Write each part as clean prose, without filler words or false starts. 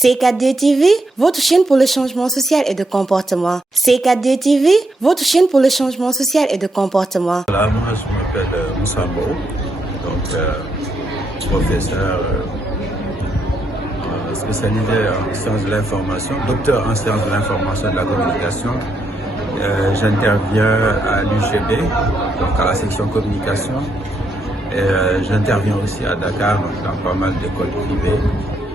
C4D TV, votre chaîne pour le changement social et de comportement. C4D TV, votre chaîne pour le changement social et de comportement. Voilà, moi je m'appelle Moussa Mbow, donc professeur spécialisé en sciences de l'information, docteur en sciences de l'information et de la communication. J'interviens à l'UGB, donc à la section communication, et j'interviens aussi à Dakar dans pas mal d'écoles privées.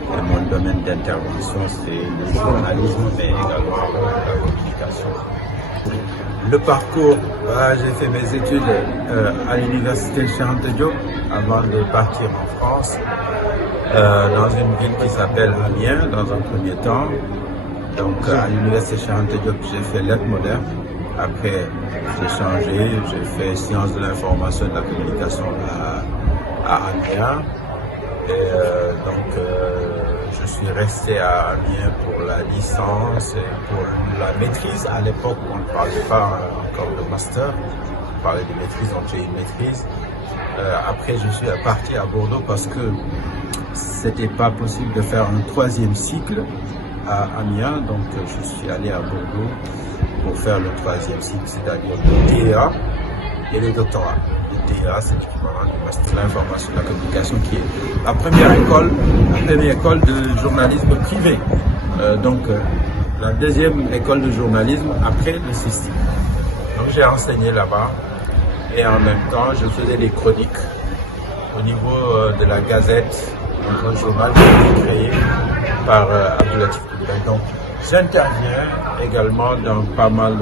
Et mon domaine d'intervention, c'est le journalisme, mais également la communication. Le parcours, j'ai fait mes études à l'université Cheikh Anta Diop avant de partir en France, dans une ville qui s'appelle Amiens, dans un premier temps. Donc à l'université Cheikh Anta Diop, j'ai fait lettres modernes. Après, j'ai changé, j'ai fait sciences de l'information et de la communication à Amiens. Et donc, je suis resté à Amiens pour la licence et pour la maîtrise. À l'époque, on ne parlait pas encore de master, on parlait de maîtrise, donc j'ai une maîtrise. Après, je suis parti à Bordeaux parce que c'était pas possible de faire un troisième cycle à Amiens, donc je suis allé à Bordeaux pour faire le troisième cycle, c'est-à-dire le DEA et le doctorat. Le DEA, c'est l'équivalent du master de l'information et de la communication, qui est la première école de journalisme privé. Donc, la deuxième école de journalisme après le CISTI. Donc, j'ai enseigné là-bas et en même temps, je faisais des chroniques au niveau de la Gazette, donc un journal qui a été créé par Abdoulatif Coulibaly. Donc, j'interviens également dans pas mal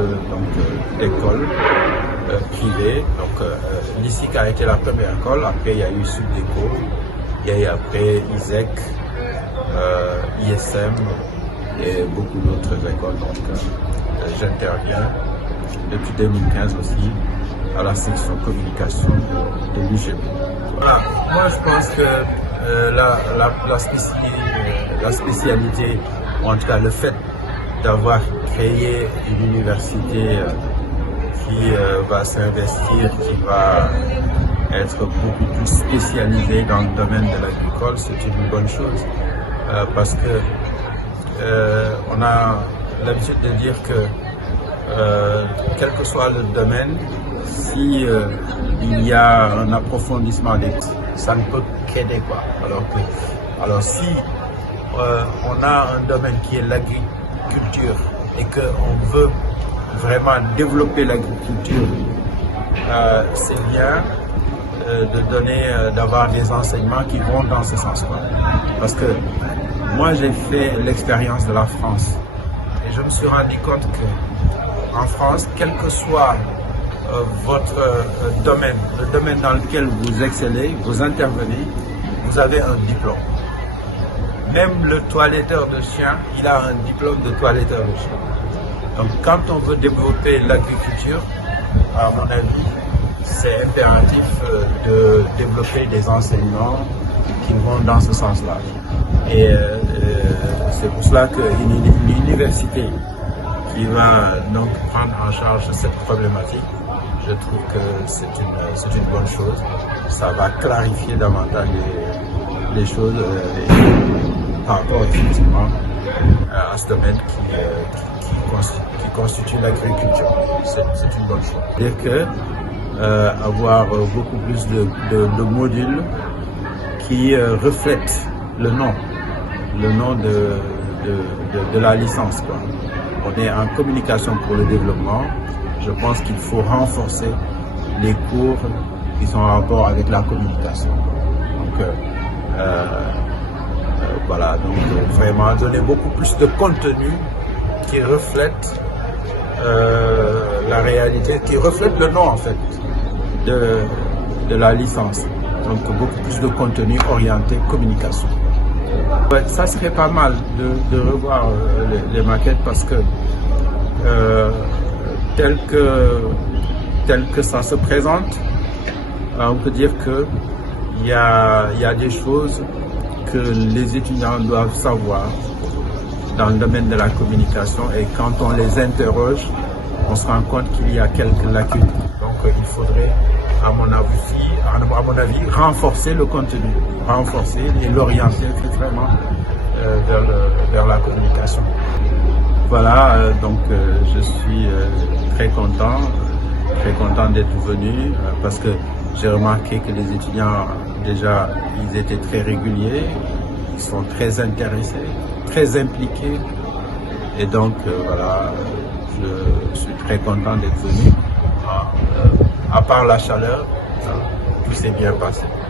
d'écoles privées. Donc, l'ISIC a été la première école. Après, il y a eu Subdeco, il y a eu après ISEC, ISM et beaucoup d'autres écoles. Donc, j'interviens depuis 2015 aussi à la section communication de l'UGB. Voilà, moi je pense que la spécialité, ou en tout cas le fait d'avoir créé une université qui va s'investir, qui va être beaucoup plus spécialisée dans le domaine de l'agricole, c'est une bonne chose, parce que on a l'habitude de dire que quel que soit le domaine, si il y a un approfondissement ça ne peut qu'aider, quoi. Alors si on a un domaine qui est l'agriculture et qu'on veut vraiment développer l'agriculture, c'est bien d'avoir des enseignements qui vont dans ce sens-là. Parce que moi j'ai fait l'expérience de la France et je me suis rendu compte que en France, quel que soit votre domaine, le domaine dans lequel vous excellez, vous intervenez, vous avez un diplôme. Même le toiletteur de chien, il a un diplôme de toiletteur de chien. Donc quand on veut développer l'agriculture, à mon avis, c'est impératif de développer des enseignements qui vont dans ce sens-là. Et c'est pour cela qu'une université qui va donc prendre en charge cette problématique, je trouve que c'est une bonne chose. Ça va clarifier davantage les choses par rapport effectivement à ce domaine qui constitue l'agriculture. C'est une bonne chose. C'est-à-dire que avoir beaucoup plus de modules qui reflètent le nom de la licence, quoi. On est en communication pour le développement. Je pense qu'il faut renforcer les cours qui sont en rapport avec la communication. Donc, voilà, donc vraiment donner beaucoup plus de contenu qui reflète la réalité, qui reflète le nom en fait de la licence. Donc beaucoup plus de contenu orienté communication. Ouais, ça serait pas mal de revoir les maquettes parce que tel que ça se présente, on peut dire que il y a des choses que les étudiants doivent savoir dans le domaine de la communication et quand on les interroge, on se rend compte qu'il y a quelques lacunes. Donc il faudrait, à mon avis, renforcer le contenu, renforcer et l'orienter vraiment vers la communication. Voilà, donc je suis très content d'être venu parce que j'ai remarqué que les étudiants, déjà, ils étaient très réguliers, ils sont très intéressés, très impliqués. Et donc, voilà, je suis très content d'être venu. À part la chaleur, tout s'est bien passé.